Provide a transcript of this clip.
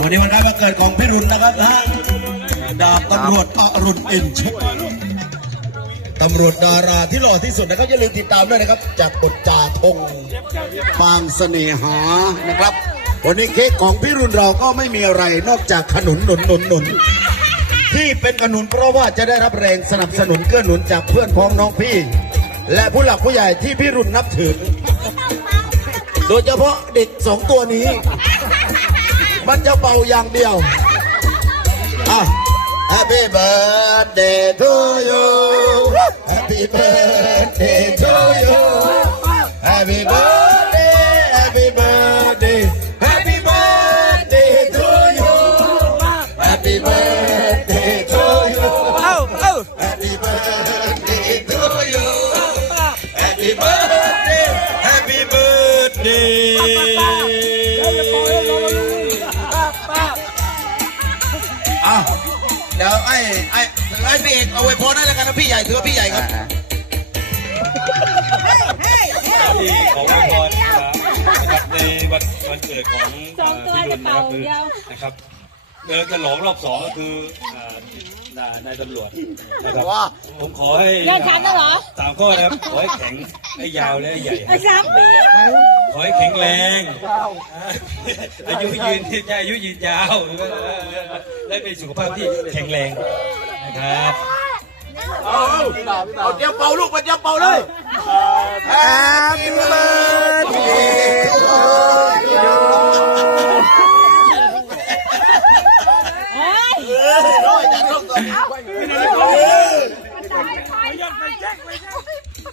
วันนี้วันคล้ายวันเกิดของพี่รุนนะครับนะดาบตำรวจอรุณอินชฟตำรวจดาราที่หล่อที่สุดนะครับอย่าลืมติดตามด้วยนะครับ จากบทจ่าธงปางเสน่หานะครับ วันนี้เค้กของพี่รุนเราก็ไม่มีอะไรนอกจากขนุนหนุนหนุนหนุนที่เป็นขนุนเพราะว่าจะได้รับแรงสนับสนุนเกื้อหนุนจากเพื่อนพ้องน้องพี่ และผู้หลักผู้ใหญ่ที่พี่รุ่นนับถือ โดยเฉพาะเด็กสองตัวนี้ มันจะเป่าอย่างเดียว อ่ะ Happy birthday to you Happy birthday to you Happy birthday Happy birthday Happy birthday to you Happy birthday to you เอ้าเอ้า Happy birthday to you Happy birthday Happy birthday อะเดี๋ยวไอ้ไอ้ไอ้พี่เอกเอาไว้พอได้แล้วกันนะพี่ใหญ่ถือว่าพี่ใหญ่ครับที่ขออวยพรนะครับนะครับในวันวันเกิดของสองตัวพี่จะนเป่านะครับคือเดียวนะครับเดินกันหลงรอบสองก็คือ อ่านายตำรวจนะครับผมขอให้เลิกทำแล้วเหรอ สามข้อนะครับ ขอให้แข็งให้ยาวและให้ใหญ่สามปีขอให้แข็งแรง อายุยืนอายุยืนยาวและมีสุขภาพที่แข็งแรงนะครับ เอาเอาเตรียมเป่าลูกมาเตรียมเป่าเลยเเอาไปแจ้งไปแจ้ง